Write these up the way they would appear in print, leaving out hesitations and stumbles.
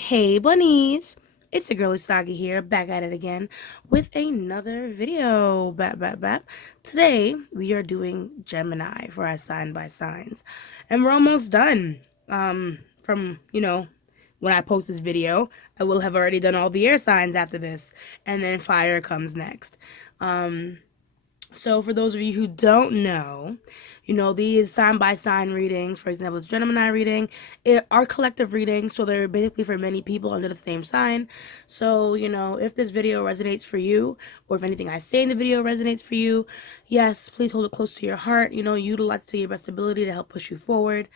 Hey bunnies, it's your girl Usagi here, back at it again with another video. Bap. Today we are doing Gemini for our sign by signs, and we're almost done. From when I post this video, I will have already done all the air signs after this, and then fire comes next. Um, so for those of you who don't know, these sign by sign readings, for example, this Gemini reading, are collective readings, so they're basically for many people under the same sign. So, if this video resonates for you, or if anything I say in the video resonates for you, yes, please hold it close to your heart, utilize it to your best ability to help push you forward.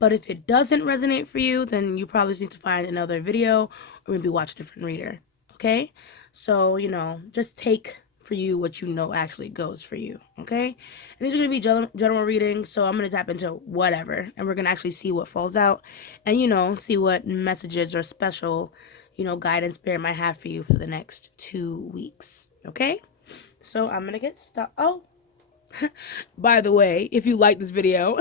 But if it doesn't resonate for you, then you probably need to find another video or maybe watch a different reader. Okay? So, just take for you what actually goes for you. Okay? And these are going to be general readings, so I'm going to tap into whatever. And we're going to actually see what falls out and, see what messages or special, guidance spirit might have for you for the next 2 weeks. Okay? So I'm going to get started. Oh, by the way, if you like this video,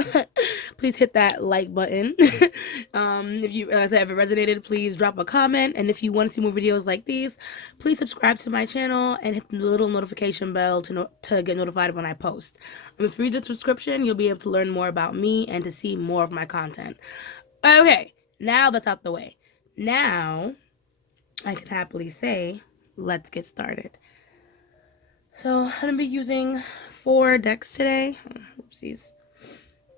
please hit that like button. If you if it resonated, please drop a comment. And if you want to see more videos like these, please subscribe to my channel and hit the little notification bell to get notified when I post. If you read the subscription, you'll be able to learn more about me and to see more of my content. Okay, now that's out the way. Now I can happily say, let's get started. So I'm gonna be using 4 decks today. Oopsies.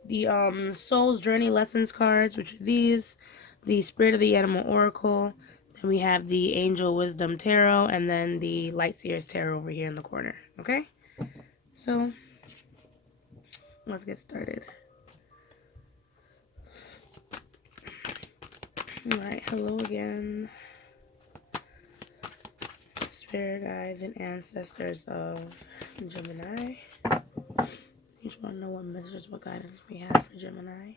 The Soul's Journey Lessons cards, which are these, the Spirit of the Animal Oracle, then we have the Angel Wisdom Tarot, and then the Light Seers Tarot over here in the corner. Okay? So let's get started. Alright, hello again. Spirit guides and ancestors of Gemini. You just want to know what messages, what guidance we have for Gemini.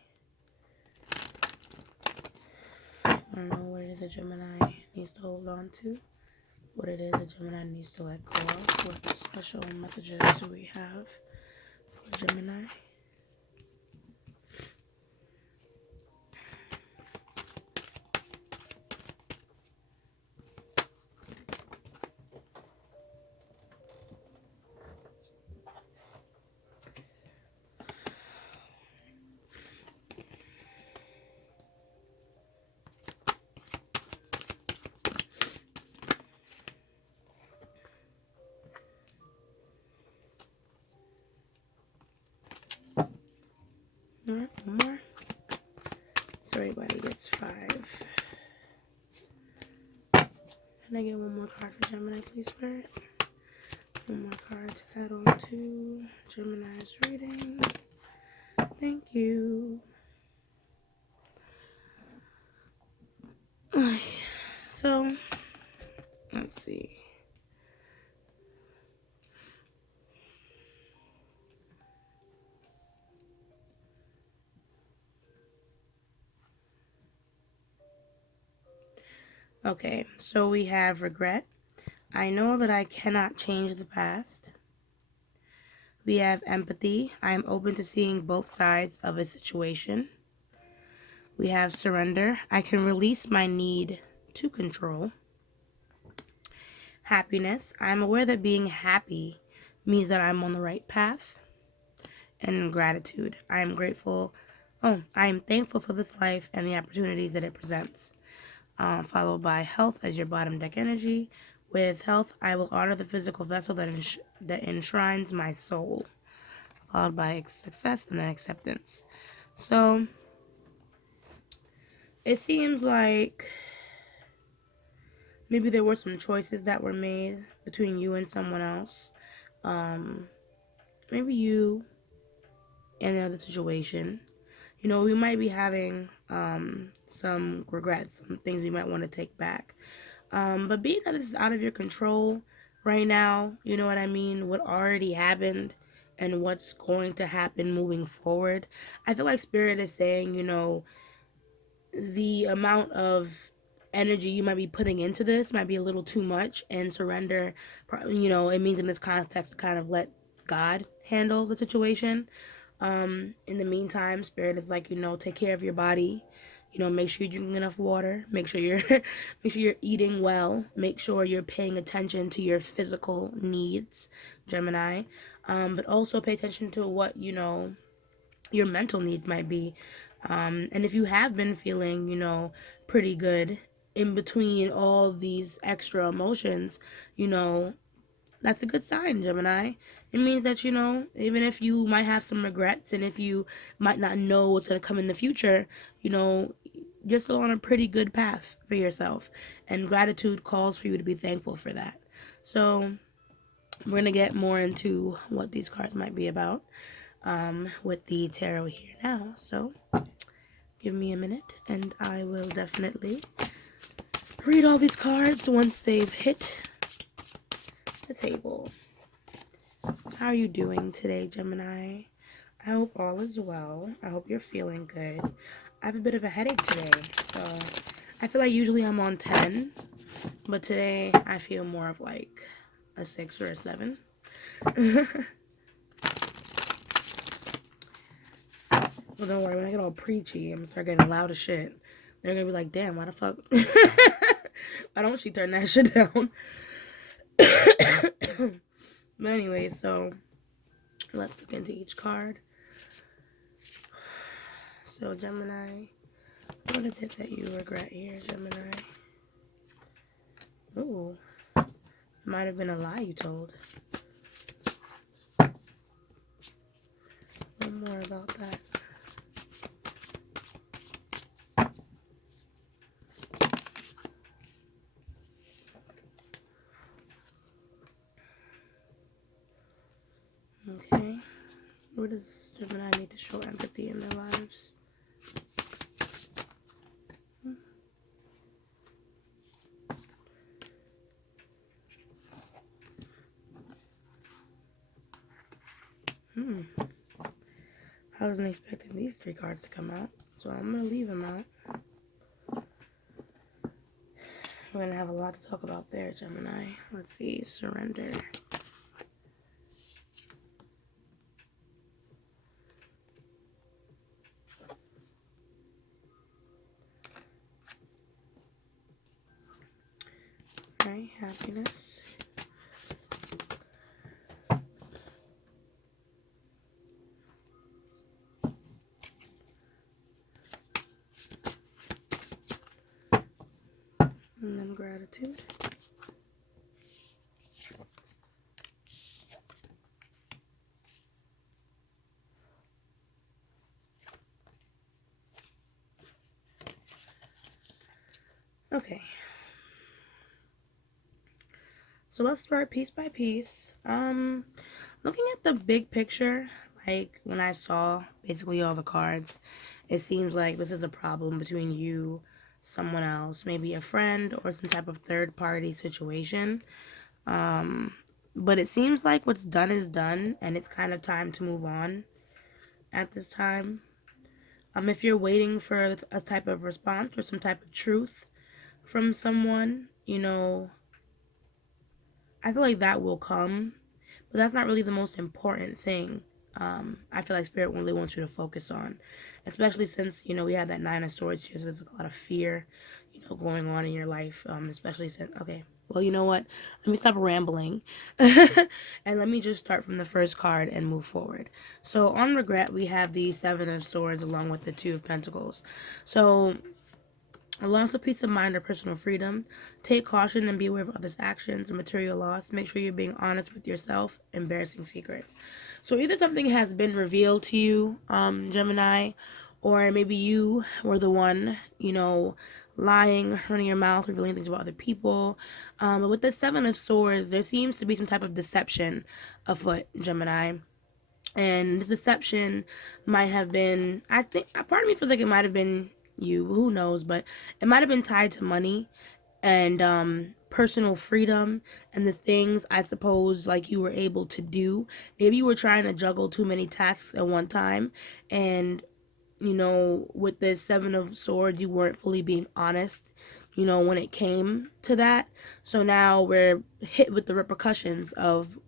I want to know what it is a Gemini needs to hold on to, what it is a Gemini needs to let go of, what special messages do we have for Gemini. Alright, one more. So everybody gets 5. Can I get one more card for Gemini, please, Spirit? One more card to add on to Gemini's reading. Thank you. So, let's see. Okay, so we have regret. I know that I cannot change the past. We have empathy. I am open to seeing both sides of a situation. We have surrender. I can release my need to control. Happiness. I am aware that being happy means that I'm on the right path. And gratitude. I am grateful. I am thankful for this life and the opportunities that it presents. Followed by health as your bottom deck energy. With health, I will honor the physical vessel that enshrines my soul. Followed by success and then acceptance. So, it seems like maybe there were some choices that were made between you and someone else. Maybe you and another situation. We might be having some regrets, some things we might want to take back. But being that it's out of your control right now, you know what I mean, what already happened and what's going to happen moving forward, I feel like Spirit is saying, the amount of energy you might be putting into this might be a little too much, and surrender, it means in this context to kind of let God handle the situation. In the meantime, Spirit is like, take care of your body, Make sure you're drinking enough water. Make sure you're make sure you're eating well. Make sure you're paying attention to your physical needs, Gemini. But also pay attention to what your mental needs might be. And if you have been feeling, pretty good in between all these extra emotions, you know, that's a good sign, Gemini. It means that, even if you might have some regrets and if you might not know what's going to come in the future, you're still on a pretty good path for yourself. And gratitude calls for you to be thankful for that. So, we're going to get more into what these cards might be about with the tarot here now. So, give me a minute and I will definitely read all these cards once they've hit the table. How are you doing today, Gemini? I hope all is well. I hope you're feeling good. I have a bit of a headache today, so I feel like usually I'm on 10, but today I feel more of like a 6 or a 7. Well, don't worry, when I get all preachy, I'm gonna start getting loud as shit. They're gonna be like, damn, why the fuck? Why don't she turn that shit down? But anyway, so let's look into each card. So, Gemini, what is it that you regret here, Gemini? Ooh, might have been a lie you told. No more about that. Okay. Where does Gemini need to show empathy in their lives? I wasn't expecting these 3 cards to come out, so I'm going to leave them out. We're going to have a lot to talk about there, Gemini. Let's see. Surrender. Alright, happiness. And then gratitude. Okay. So let's start piece by piece. Looking at the big picture, like when I saw basically all the cards, it seems like this is a problem between you, someone else, maybe a friend or some type of third party situation. But it seems like what's done is done and it's kind of time to move on at this time. If you're waiting for a type of response or some type of truth from someone, I feel like that will come, but that's not really the most important thing. I feel like Spirit really wants you to focus on, especially since we had that Nine of Swords here. So there's a lot of fear, going on in your life. Especially since well, you know what? Let me stop rambling, and let me just start from the first card and move forward. So on regret, we have the Seven of Swords along with the Two of Pentacles. So a loss of peace of mind or personal freedom. Take caution and be aware of others' actions and material loss. Make sure you're being honest with yourself. Embarrassing secrets. So either something has been revealed to you, Gemini, or maybe you were the one, lying, running your mouth, revealing things about other people. But with the Seven of Swords, there seems to be some type of deception afoot, Gemini. And the deception might have been, I think, part of me feels like it might have been you, who knows, but it might have been tied to money and personal freedom and the things I suppose like you were able to do. Maybe you were trying to juggle too many tasks at one time, and with the Seven of Swords, you weren't fully being honest, when it came to that. So now we're hit with the repercussions of,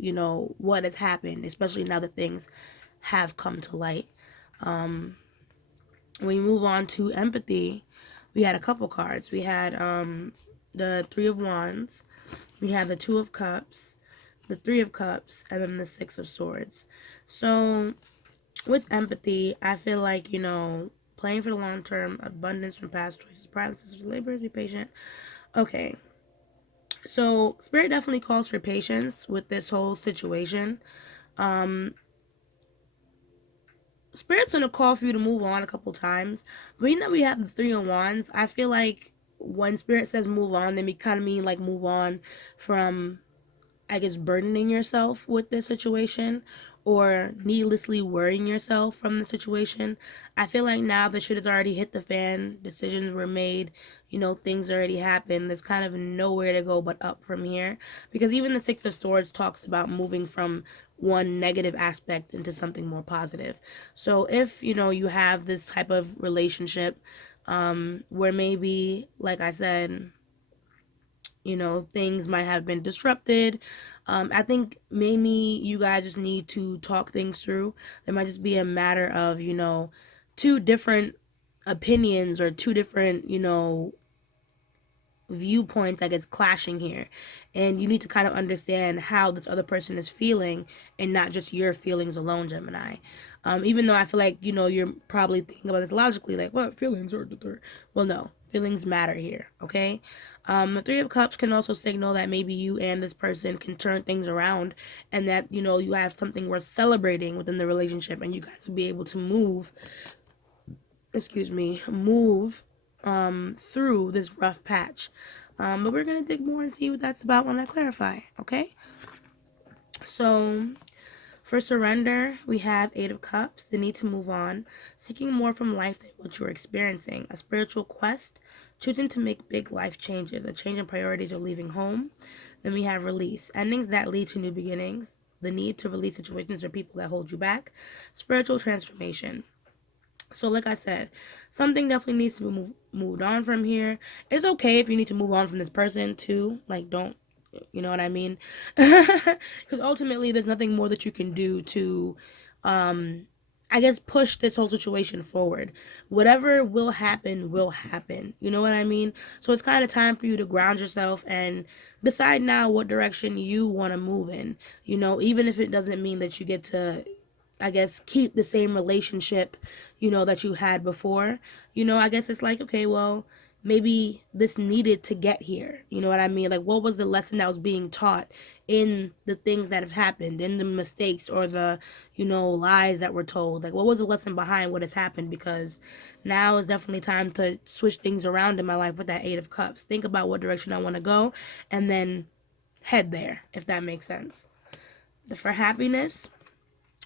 what has happened, especially now that things have come to light. When we move on to empathy, we had a couple cards. We had the Three of Wands, we had the Two of Cups, the Three of Cups, and then the Six of Swords. So with empathy, I feel like, playing for the long term, abundance from past choices, practices, labors, be patient. Okay, so Spirit definitely calls for patience with this whole situation. Um, Spirit's gonna call for you to move on a couple times. Being that we have the Three of Wands, I feel like when Spirit says move on, they kind of mean like move on from, I guess, burdening yourself with this situation or needlessly worrying yourself from the situation. I feel like now the shit has already hit the fan, decisions were made, things already happened. There's kind of nowhere to go but up from here. Because even the Six of Swords talks about moving from one negative aspect into something more positive. So if, you have this type of relationship where maybe, like I said, things might have been disrupted. I think maybe you guys just need to talk things through. There might just be a matter of, two different opinions or two different, viewpoints that gets clashing here, and you need to kind of understand how this other person is feeling and not just your feelings alone, Gemini. Even though I feel like you're probably thinking about this logically, like what feelings are well, no, feelings matter here. Okay. The Three of Cups can also signal that maybe you and this person can turn things around, and that you have something worth celebrating within the relationship, and you guys will be able to move through this rough patch. But we're going to dig more and see what that's about when I clarify, okay? So, for surrender, we have Eight of Cups, the need to move on, seeking more from life than what you're experiencing, a spiritual quest, choosing to make big life changes, a change in priorities or leaving home. Then we have release, endings that lead to new beginnings, the need to release situations or people that hold you back, spiritual transformation. So, like I said, something definitely needs to be moved on from here. It's okay if you need to move on from this person too. Like, don't, you know what I mean? Because ultimately, there's nothing more that you can do to, um, I guess, push this whole situation forward. Whatever will happen, will happen. You know what I mean? So it's kind of time for you to ground yourself and decide now what direction you want to move in. Even if it doesn't mean that you get to, I guess, keep the same relationship, that you had before. I guess it's like, okay, well, maybe this needed to get here. You know what I mean? Like, what was the lesson that was being taught in the things that have happened, in the mistakes or the, lies that were told? Like, what was the lesson behind what has happened? Because now is definitely time to switch things around in my life with that Eight of Cups. Think about what direction I want to go and then head there, if that makes sense. For happiness,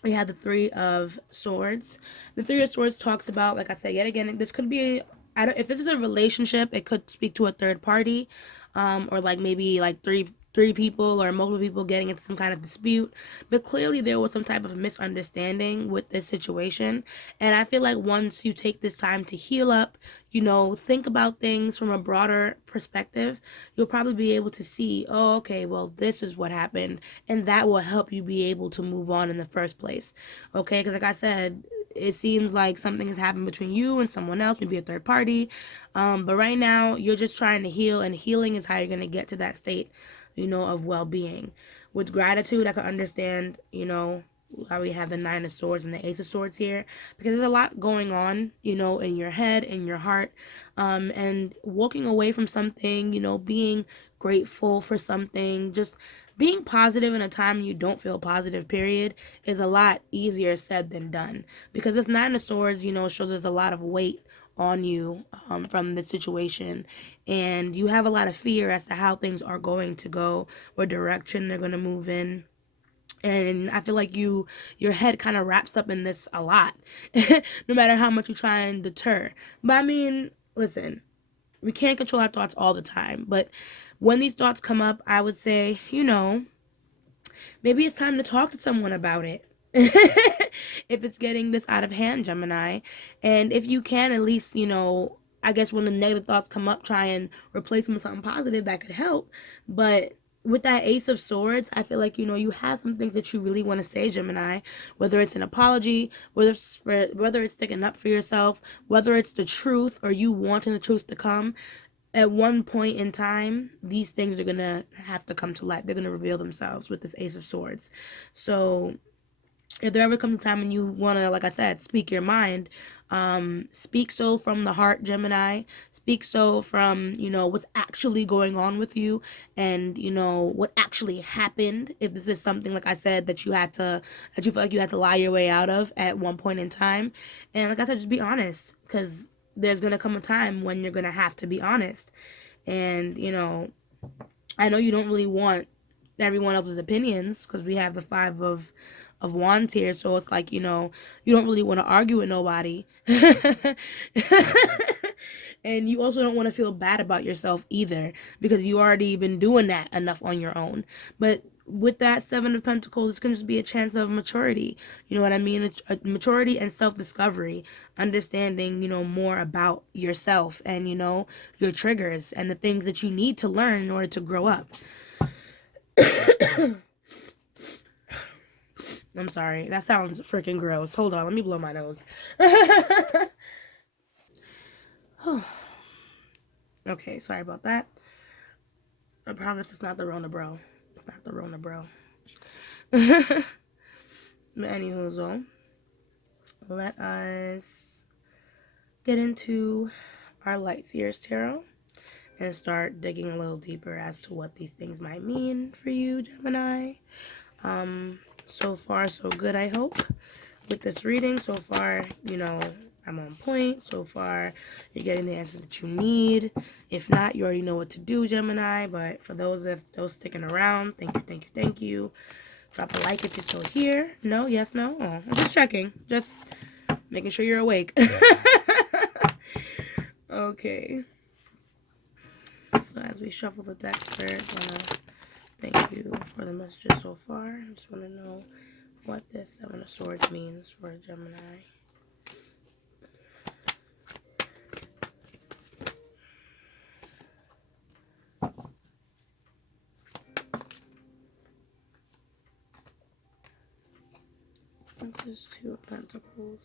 we have the Three of Swords. The Three of Swords talks about, like I said, yet again, this could be, I don't, if this is a relationship, it could speak to a third party, or like maybe like three people or multiple people getting into some kind of dispute. But clearly there was some type of misunderstanding with this situation, and I feel like once you take this time to heal up, think about things from a broader perspective, you'll probably be able to see, oh, okay, well, this is what happened, and that will help you be able to move on in the first place. Okay, because like I said, it seems like something has happened between you and someone else, maybe a third party. But right now, you're just trying to heal, and healing is how you're going to get to that state, of well being. With gratitude, I can understand, how we have the Nine of Swords and the Ace of Swords here, because there's a lot going on, in your head, in your heart, and walking away from something, being grateful for something, just being positive in a time you don't feel positive, period, is a lot easier said than done. Because this Nine of Swords, shows there's a lot of weight on you from the situation, and you have a lot of fear as to how things are going to go, what direction they're going to move in. And I feel like your head kind of wraps up in this a lot, no matter how much you try and deter. But I mean, listen, we can't control our thoughts all the time, but when these thoughts come up, I would say, maybe it's time to talk to someone about it. If it's getting this out of hand, Gemini. And if you can, at least, I guess when the negative thoughts come up, try and replace them with something positive that could help. But with that Ace of Swords, I feel like, you have some things that you really want to say, Gemini, whether it's an apology, whether it's sticking up for yourself, whether it's the truth or you wanting the truth to come. At one point in time, these things are going to have to come to light. They're going to reveal themselves with this Ace of Swords. So if there ever comes a time when you want to, like I said, speak your mind, speak so from the heart, Gemini. Speak so from, what's actually going on with you, and, what actually happened. If this is something, like I said, that you feel like you had to lie your way out of at one point in time. And like I said, just be honest, because there's going to come a time when you're going to have to be honest. And, I know you don't really want everyone else's opinions, because we have the five of wands here, so it's like, you don't really want to argue with nobody. And you also don't want to feel bad about yourself either, because you already been doing that enough on your own. But with that Seven of Pentacles, it's going to just be a chance of maturity. You know what I mean? A maturity and self-discovery, understanding, more about yourself and, your triggers and the things that you need to learn in order to grow up. I'm sorry. That sounds freaking gross. Hold on. Let me blow my nose. Okay, sorry about that. I promise it's not the Rona bro. It's not the Rona bro. But anywho, let us get into our Light Seers Tarot and start digging a little deeper as to what these things might mean for you, Gemini. So far, so good, I hope. With this reading, so far, I'm on point. So far, you're getting the answers that you need. If not, you already know what to do, Gemini. But for those sticking around, thank you, thank you, thank you. Drop a like if you're still here. No, yes, no. Oh, I'm just checking. Just making sure you're awake. Okay. So as we shuffle the deck, Spirit, I want to thank you for the messages so far. I just want to know what this Seven of Swords means for Gemini. This is Two of Pentacles.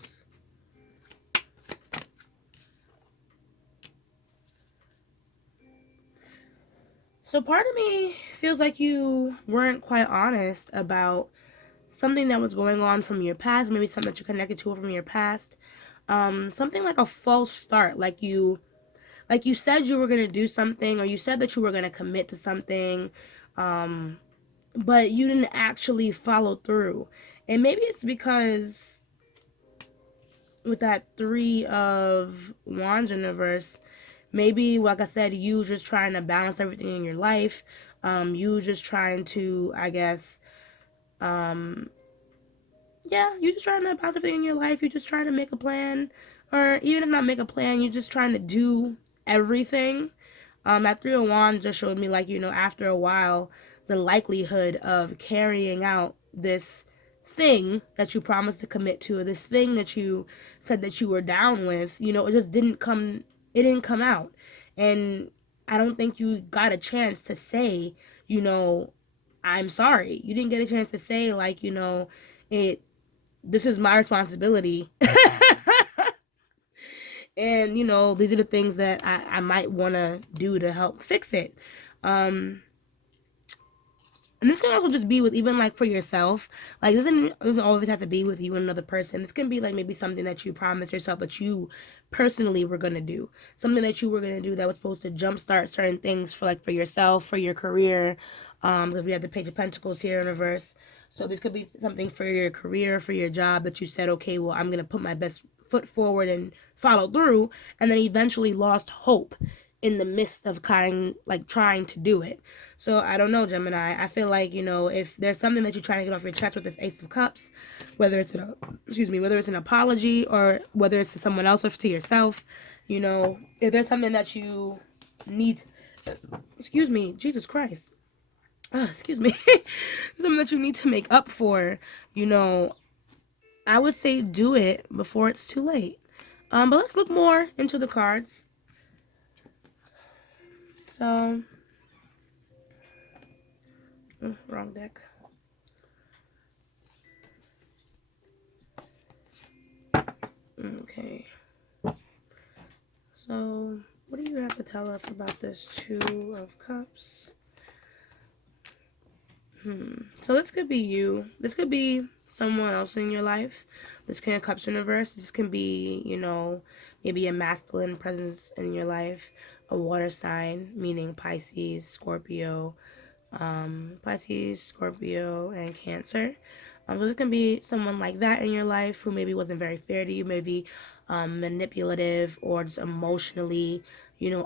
So part of me feels like you weren't quite honest about something that was going on from your past, maybe something that you connected to from your past. Something like a false start, like you said you were going to do something, or you said that you were going to commit to something, but you didn't actually follow through. And maybe it's because with that Three of Wands in reverse, maybe, like I said, you just trying to balance everything in your life. You just trying to, I guess, yeah, you're just trying to balance everything in your life. You're just trying to make a plan, or even if not make a plan, you're just trying to do everything. That Three of Wands just showed me, like, after a while, the likelihood of carrying out this thing that you promised to commit to, or this thing that you said that you were down with, it just didn't come out. And I don't think you got a chance to say, I'm sorry. You didn't get a chance to say, like, this is my responsibility. And, these are the things that I might want to do to help fix it. And this can also just be with, even like for yourself. Like, doesn't always have to be with you and another person. This can be like maybe something that you promised yourself that you personally were gonna do. Something that you were gonna do that was supposed to jumpstart certain things for, like, for yourself, for your career. Because we have the Page of Pentacles here in reverse. So this could be something for your career, for your job, that you said, okay, well, I'm gonna put my best foot forward and follow through, and then eventually lost hope in the midst of trying to do it. So I don't know, Gemini. I feel like, if there's something that you're trying to get off your chest with this Ace of Cups, whether it's an apology, or whether it's to someone else or to yourself, if there's something that you need, excuse me, Jesus Christ, excuse me, something that you need to make up for, I would say do it before it's too late. But let's look more into the cards. So Wrong deck. Okay. So, what do you have to tell us about this Two of Cups? So this could be you. This could be someone else in your life. This King of Cups universe. This can be, maybe a masculine presence in your life, a water sign, meaning Pisces, Scorpio, and Cancer. So this can be someone like that in your life who maybe wasn't very fair to you, maybe manipulative or just emotionally,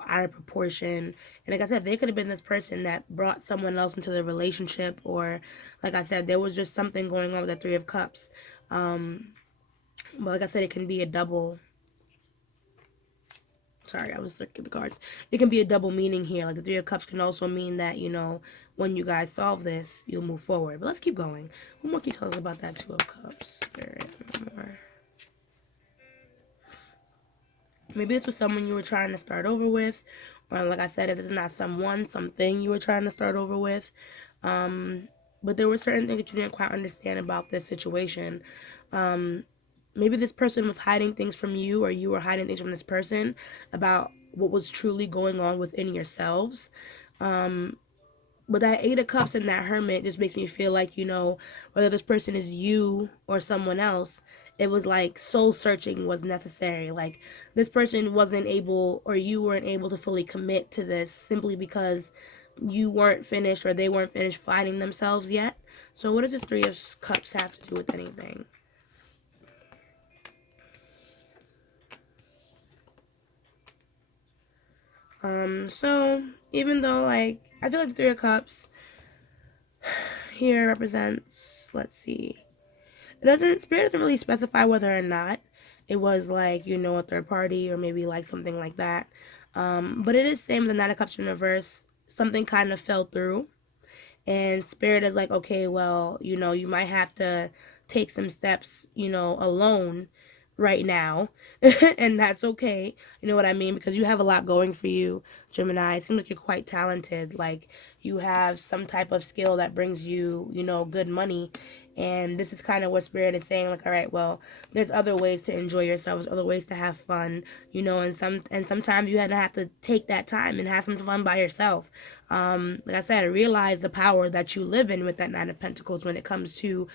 out of proportion. And like I said, they could have been this person that brought someone else into the relationship, or like I said, there was just something going on with the Three of Cups. But like I said, it can be a double. Sorry, I was looking at the cards. It can be a double meaning here. Like the Three of Cups can also mean that, when you guys solve this, you'll move forward. But let's keep going. What more can you tell us about that Two of Cups? Spirit, more. Maybe this was someone you were trying to start over with. Or like I said, if it's not something you were trying to start over with. But there were certain things that you didn't quite understand about this situation. Maybe this person was hiding things from you, or you were hiding things from this person about what was truly going on within yourselves. But that Eight of Cups and that Hermit just makes me feel like, whether this person is you or someone else, it was like soul searching was necessary. Like this person wasn't able, or you weren't able to fully commit to this simply because you weren't finished or they weren't finished finding themselves yet. So what does the Three of Cups have to do with anything? So even though, like, I feel like the Three of Cups here represents, let's see, Spirit doesn't really specify whether or not it was like, a third party or maybe like something like that. But it is same with the Nine of Cups in reverse. Something kind of fell through, and Spirit is like, okay, well, you might have to take some steps, alone right now. And that's okay. You know what I mean? Because you have a lot going for you, Gemini. It seems like you're quite talented. Like you have some type of skill that brings you, good money. And this is kind of what Spirit is saying, like, all right, well, there's other ways to enjoy yourself, there's other ways to have fun, and sometimes you have to take that time and have some fun by yourself. Like I said, realize the power that you live in with that Nine of Pentacles when it comes to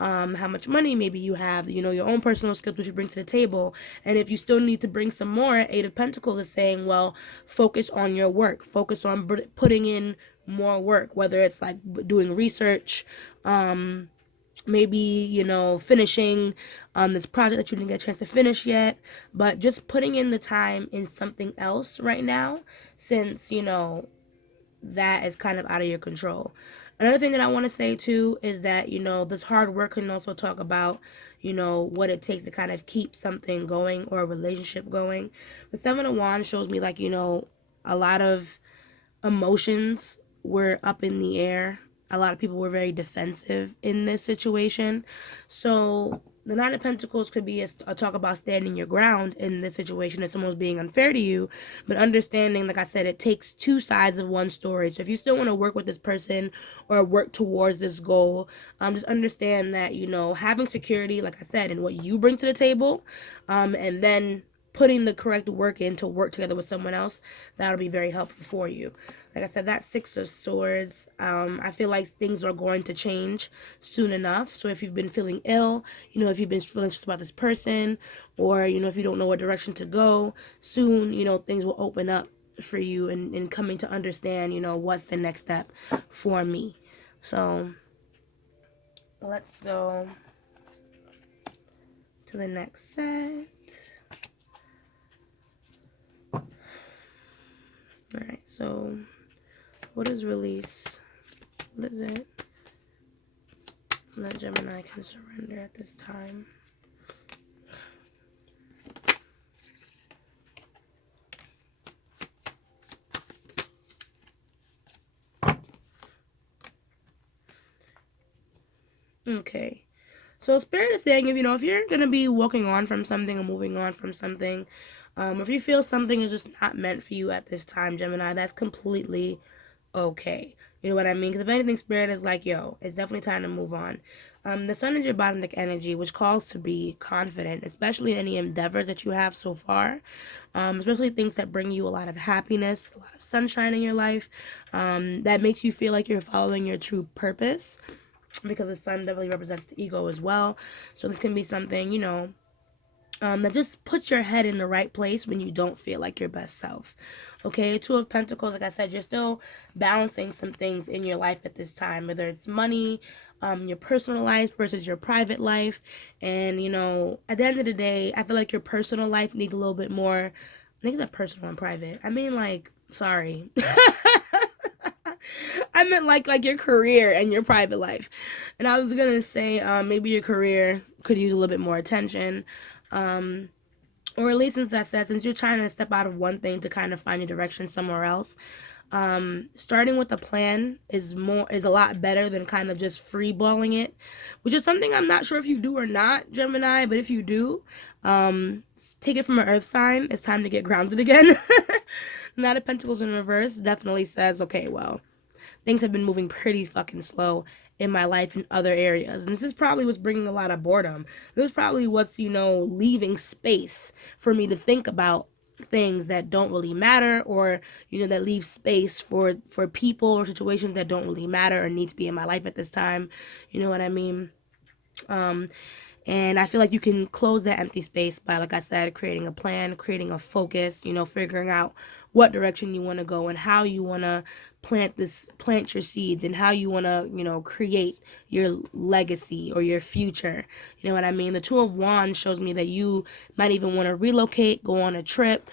how much money maybe you have, your own personal skills which you bring to the table. And if you still need to bring some more, Eight of Pentacles is saying, well, focus on your work, focus on putting in more work, whether it's like doing research, maybe, finishing this project that you didn't get a chance to finish yet, but just putting in the time in something else right now, since, that is kind of out of your control. Another thing that I want to say too is that, this hard work can also talk about, what it takes to kind of keep something going or a relationship going. The Seven of Wands shows me like, a lot of emotions were up in the air. A lot of people were very defensive in this situation. So the Nine of Pentacles could be a talk about standing your ground in this situation if someone's being unfair to you, but understanding, like I said, it takes two sides of one story. So if you still want to work with this person or work towards this goal, just understand that, having security, like I said, in what you bring to the table, and then putting the correct work in to work together with someone else, that'll be very helpful for you. Like I said, that Six of Swords, I feel like things are going to change soon enough. So if you've been feeling ill, if you've been feeling stressed about this person, or, if you don't know what direction to go, soon, things will open up for you and coming to understand, what's the next step for me. So let's go to the next set. Alright, so what is release? What is it that Gemini can surrender at this time? Okay. So Spirit is saying, if you're going to be walking on from something or moving on from something, if you feel something is just not meant for you at this time, Gemini, that's completely okay. You know what I mean? Because if anything, spirit is like, yo, it's definitely time to move on. The sun is your bottom deck energy, which calls to be confident, especially in any endeavors that you have so far, especially things that bring you a lot of happiness, a lot of sunshine in your life, that makes you feel like you're following your true purpose, because the sun definitely represents the ego as well. So this can be something, that just puts your head in the right place when you don't feel like your best self. Okay, Two of Pentacles, like I said, you're still balancing some things in your life at this time, whether it's money, your personal life versus your private life. And, at the end of the day, I feel like your personal life needs a little bit more. I think that personal and private. I mean, like, sorry. I meant like your career and your private life. And I was gonna say maybe your career could use a little bit more attention. Um, or at least since you're trying to step out of one thing to kind of find your direction somewhere else, starting with a plan is a lot better than kind of just free balling it, which is something I'm not sure if you do or not, Gemini. But if you do, um, take it from an Earth sign. It's time to get grounded again. Knight of Pentacles in reverse definitely says, okay, well, things have been moving pretty fucking slow in my life in other areas. And this is probably what's bringing a lot of boredom. This is probably what's, leaving space for me to think about things that don't really matter, or that leave space for people or situations that don't really matter or need to be in my life at this time. You know what I mean? um and I feel like you can close that empty space by, like I said, creating a plan, creating a focus, figuring out what direction you want to go and how you want to plant your seeds, and how you want to, create your legacy or your future. You know what I mean? The Two of Wands shows me that you might even want to relocate, go on a trip,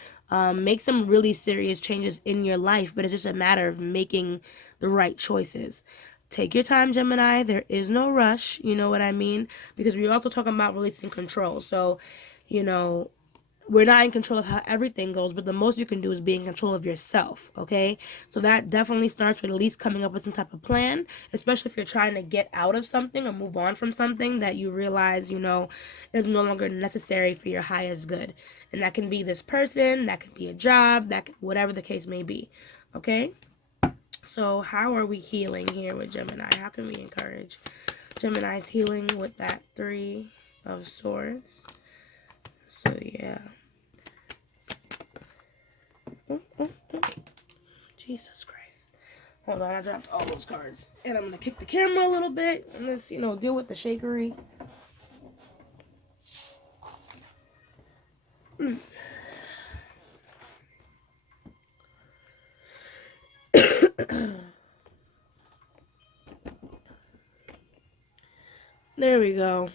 make some really serious changes in your life, but it's just a matter of making the right choices. Take your time, Gemini. There is no rush. You know what I mean? Because we're also talking about releasing control. So, you know, we're not in control of how everything goes, but the most you can do is be in control of yourself, okay? So that definitely starts with at least coming up with some type of plan, especially if you're trying to get out of something or move on from something that you realize, is no longer necessary for your highest good. And that can be this person, that could be a job, whatever the case may be, okay? So how are we healing here with Gemini? How can we encourage Gemini's healing with that Three of Swords? So yeah. Jesus Christ. Hold on, I dropped all those cards. And I'm going to kick the camera a little bit and let's, deal with the shakery. There we go.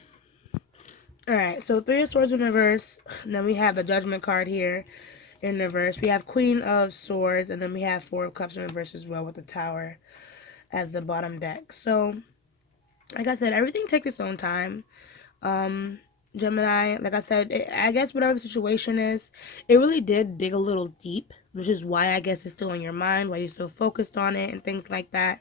Alright, so Three of Swords in reverse. And then we have the Judgment card here in reverse. We have Queen of Swords, and then we have Four of Cups in reverse as well, with the Tower as the bottom deck. So, like I said, everything takes its own time. Gemini, like I said, I guess whatever the situation is, it really did dig a little deep, which is why I guess it's still in your mind, why you're still focused on it and things like that.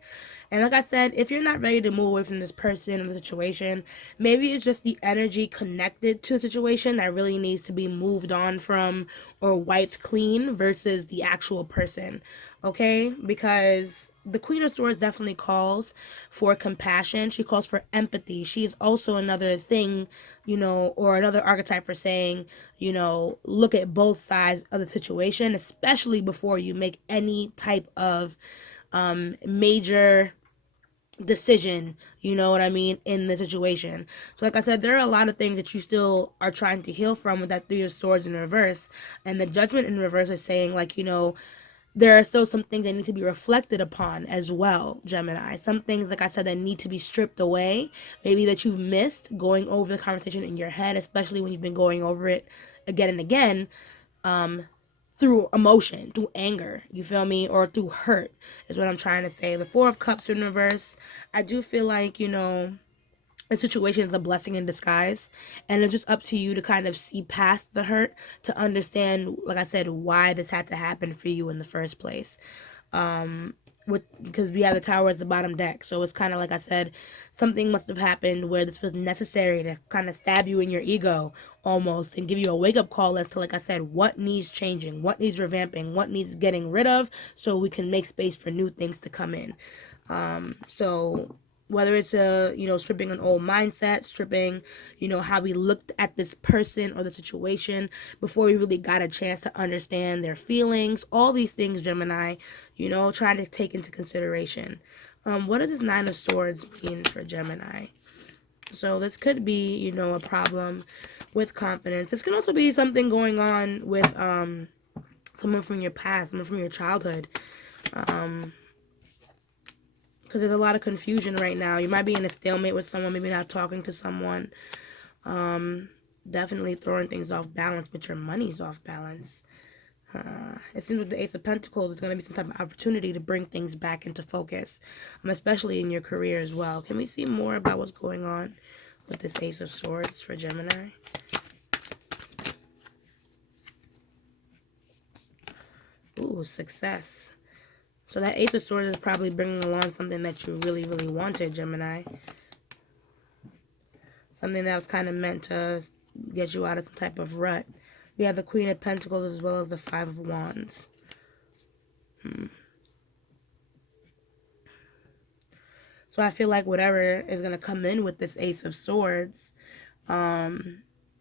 And like I said, if you're not ready to move away from this person or the situation, maybe it's just the energy connected to the situation that really needs to be moved on from or wiped clean versus the actual person, okay? Because the Queen of Swords definitely calls for compassion. She calls for empathy. She's also another thing, or another archetype for saying, look at both sides of the situation, especially before you make any type of major decision, you know what I mean, in the situation. So like I said, there are a lot of things that you still are trying to heal from with that Three of Swords in reverse. And the Judgment in reverse is saying, like, there are still some things that need to be reflected upon as well, Gemini. Some things, like I said, that need to be stripped away. Maybe that you've missed going over the conversation in your head, especially when you've been going over it again and again, um, through emotion, through anger, you feel me? Or through hurt, is what I'm trying to say. The Four of Cups in reverse, I do feel like, a situation is a blessing in disguise, and it's just up to you to kind of see past the hurt to understand, like I said, why this had to happen for you in the first place. Because we have the tower as the bottom deck, so it's kind of like I said, something must have happened where this was necessary to kind of stab you in your ego almost and give you a wake-up call as to, like I said, what needs changing, what needs revamping, what needs getting rid of, so we can make space for new things to come in. So whether it's stripping an old mindset, stripping how we looked at this person or the situation before we really got a chance to understand their feelings, all these things, Gemini, trying to take into consideration. What does this Nine of Swords mean for Gemini? So this could be a problem with confidence. This can also be something going on with someone from your past, someone from your childhood. Because there's a lot of confusion right now. You might be in a stalemate with someone, maybe not talking to someone. Definitely throwing things off balance, but your money's off balance. It seems with the Ace of Pentacles, there's going to be some type of opportunity to bring things back into focus, especially in your career as well. Can we see more about what's going on with this Ace of Swords for Gemini? Ooh, success. So that Ace of Swords is probably bringing along something that you really, really wanted, Gemini. Something that was kind of meant to get you out of some type of rut. We have the Queen of Pentacles as well as the Five of Wands. So I feel like whatever is going to come in with this Ace of Swords,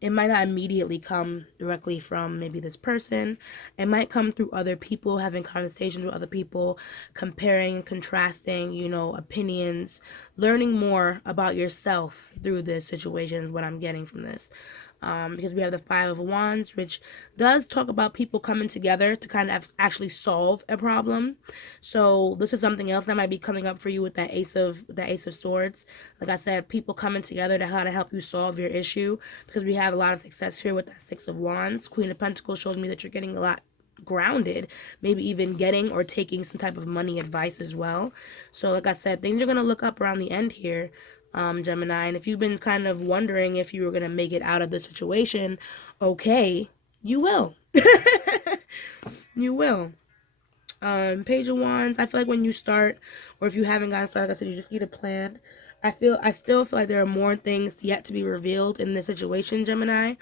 it might not immediately come directly from maybe this person. It might come through other people, having conversations with other people, comparing and contrasting, opinions, learning more about yourself through this situation is what I'm getting from this. Because we have the Five of Wands, which does talk about people coming together to kind of actually solve a problem. So this is something else that might be coming up for you with that Ace of Swords. Like I said, people coming together to how to help you solve your issue, because we have a lot of success here with that Six of Wands. Queen of Pentacles shows me that you're getting a lot grounded, maybe even getting or taking some type of money advice as well. So like I said, things are going to look up around the end here, Gemini. And if you've been kind of wondering if you were going to make it out of the situation, okay, you will. You will. Page of Wands, I feel like when you start, or if you haven't gotten started, like I said, you just need a plan. I still feel like there are more things yet to be revealed in this situation, Gemini.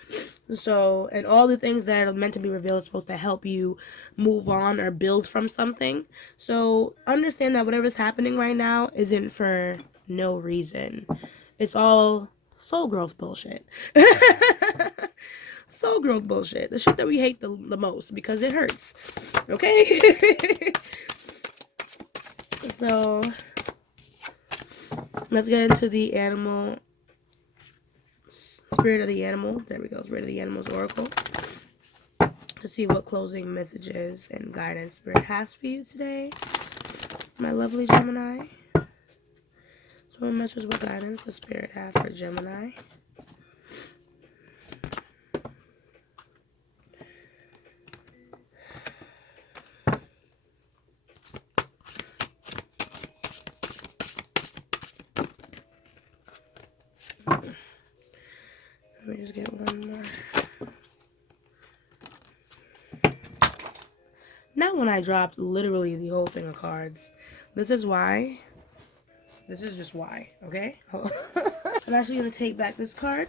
So, and all the things that are meant to be revealed are supposed to help you move on or build from something. So, understand that whatever's happening right now isn't for no reason. It's all soul growth bullshit. Soul growth bullshit. The shit that we hate the most because it hurts. Okay? So, let's get into the animal. Spirit of the Animal. There we go. Spirit of the Animal's Oracle. To see what closing messages and guidance Spirit has for you today, my lovely Gemini. So what message, what guidance does Spirit have for Gemini? Let me just get one more. Not when I dropped literally the whole thing of cards. This is why. This is just why, okay? I'm actually going to take back this card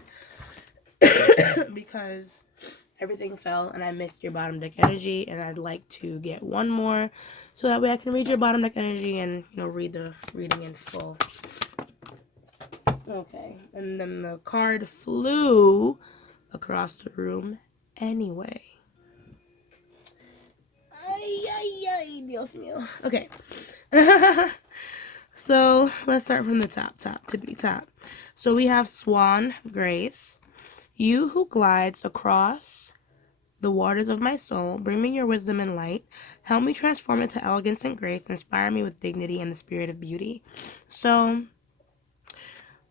because everything fell and I missed your bottom deck energy, and I'd like to get one more so that way I can read your bottom deck energy and, read the reading in full. Okay, and then the card flew across the room anyway. Ay, ay, ay, Dios mío. Okay. So let's start from the top, tippity top. So we have Swan Grace. You who glides across the waters of my soul, bring me your wisdom and light. Help me transform it to elegance and grace. Inspire me with dignity and the spirit of beauty. So,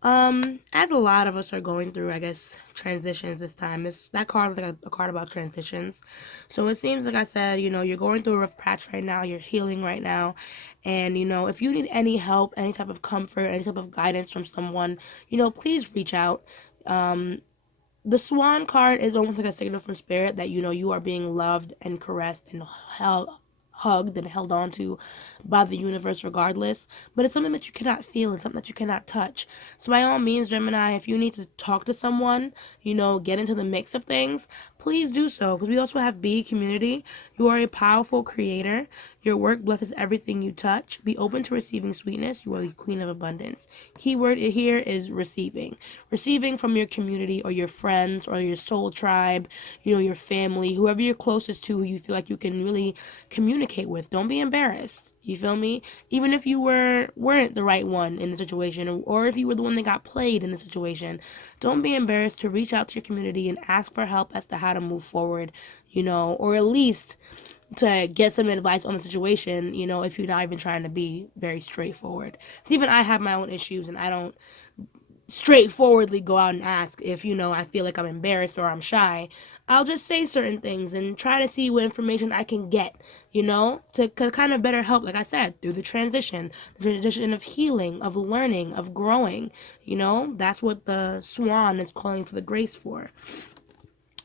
as a lot of us are going through, I guess, transitions this time, that card is like a card about transitions. So it seems like I said, you're going through a rough patch right now, you're healing right now, and, if you need any help, any type of comfort, any type of guidance from someone, please reach out. The Swan card is almost like a signal from Spirit that, you are being loved and caressed and held hugged and held on to by the universe regardless, but it's something that you cannot feel and something that you cannot touch. So by all means, Gemini, if you need to talk to someone, get into the mix of things, please do so, because we also have B community. You are a powerful creator. Your work blesses everything you touch. Be open to receiving sweetness. You are the queen of abundance. Keyword here is receiving. Receiving from your community or your friends or your soul tribe, your family, whoever you're closest to, who you feel like you can really communicate with. Don't be embarrassed. You feel me? Even if you weren't the right one in the situation, or if you were the one that got played in the situation, don't be embarrassed to reach out to your community and ask for help as to how to move forward, or at least to get some advice on the situation, if you're not even trying to be very straightforward. Even I have my own issues, and I don't straightforwardly go out and ask if I feel like I'm embarrassed or I'm shy. I'll just say certain things and try to see what information I can get, to kind of better help, like I said, through the transition of healing, of learning, of growing. That's what the swan is calling for the grace for.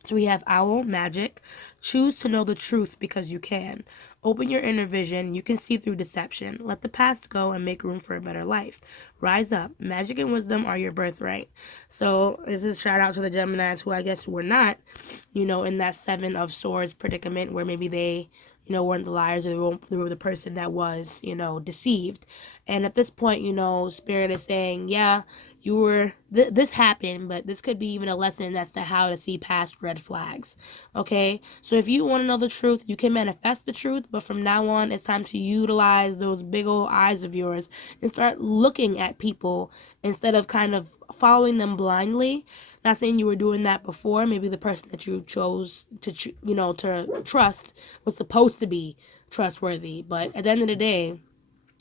So we have owl, magic. Choose to know the truth because you can. Open your inner vision. You can see through deception. Let the past go and make room for a better life. Rise up. Magic and wisdom are your birthright. So this is a shout out to the Geminis who I guess were not, in that Seven of Swords predicament where maybe they, weren't the liars, or they were the person that was, deceived. And at this point, Spirit is saying, yeah, you were this happened, but this could be even a lesson as to how to see past red flags. Okay, so if you want to know the truth, you can manifest the truth, but from now on it's time to utilize those big old eyes of yours and start looking at people instead of kind of following them blindly. Not saying you were doing that before. Maybe the person that you chose to trust was supposed to be trustworthy, but at the end of the day,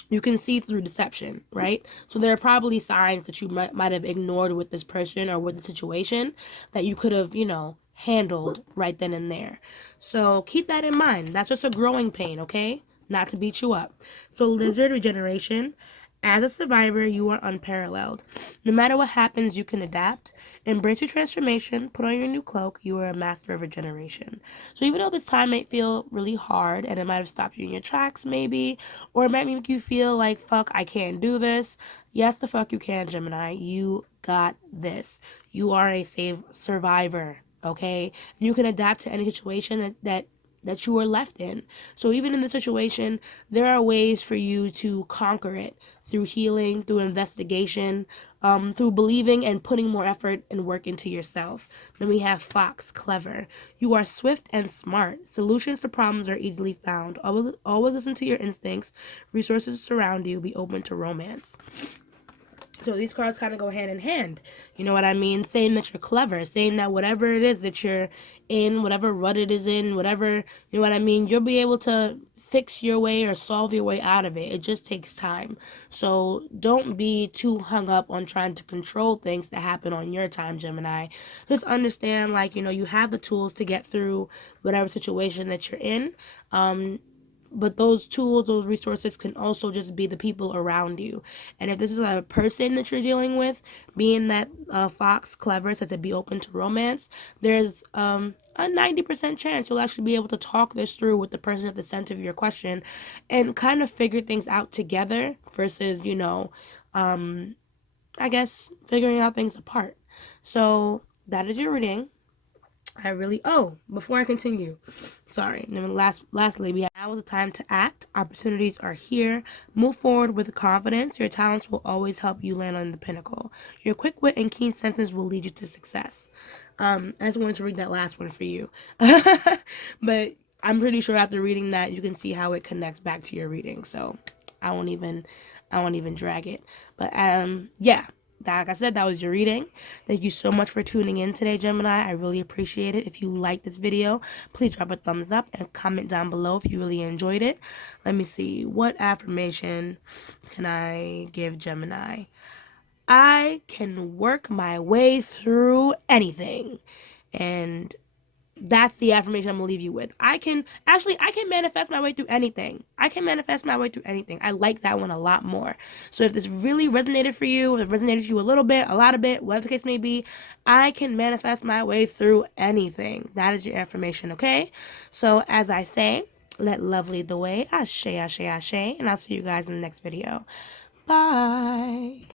you can see through deception, right? So there are probably signs that you might have ignored with this person or with the situation that you could have, handled right then and there. So keep that in mind. That's just a growing pain, okay? Not to beat you up. So lizard regeneration. As a survivor, you are unparalleled. No matter what happens, you can adapt. Embrace your transformation. Put on your new cloak. You are a master of regeneration. So even though this time might feel really hard and it might have stopped you in your tracks, maybe, or it might make you feel like, fuck, I can't do this. Yes, the fuck you can, Gemini. You got this. You are a survivor, okay? You can adapt to any situation that you were left in. So even in the situation, there are ways for you to conquer it through healing, through investigation, through believing and putting more effort and work into yourself. Then we have Fox, clever. You are swift and smart. Solutions to problems are easily found. Always listen to your instincts. Resources surround you. Be open to romance. So these cards kind of go hand in hand. You know what I mean? Saying that you're clever, saying that whatever it is that you're in, whatever rut it is in, whatever, you know what I mean? You'll be able to fix your way or solve your way out of it. It just takes time. So don't be too hung up on trying to control things that happen on your time, Gemini. Just understand, like, you have the tools to get through whatever situation that you're in. But those tools, those resources can also just be the people around you. And if this is a person that you're dealing with, being that Fox clever said to be open to romance, there's a 90% chance you'll actually be able to talk this through with the person at the center of your question and kind of figure things out together versus, I guess figuring out things apart. So that is your reading. Before I continue, sorry. And then lastly, we have now is the time to act. Opportunities are here. Move forward with confidence. Your talents will always help you land on the pinnacle. Your quick wit and keen senses will lead you to success. I just wanted to read that last one for you. But I'm pretty sure after reading that, you can see how it connects back to your reading. So I won't even drag it. But yeah. Like I said, that was your reading. Thank you so much for tuning in today, Gemini. I really appreciate it. If you like this video, please drop a thumbs up and comment down below if you really enjoyed it. Let me see. What affirmation can I give Gemini? I can work my way through anything. And that's the affirmation I'm gonna leave you with. I can manifest my way through anything. I can manifest my way through anything. I like that one a lot more. So if this really resonated for you, if it resonated for you a little bit, a lot of bit, whatever the case may be, I can manifest my way through anything. That is your affirmation, okay? So as I say, Let love lead the way. Ashe, ashe, ashe. And I'll see you guys in the next video. Bye.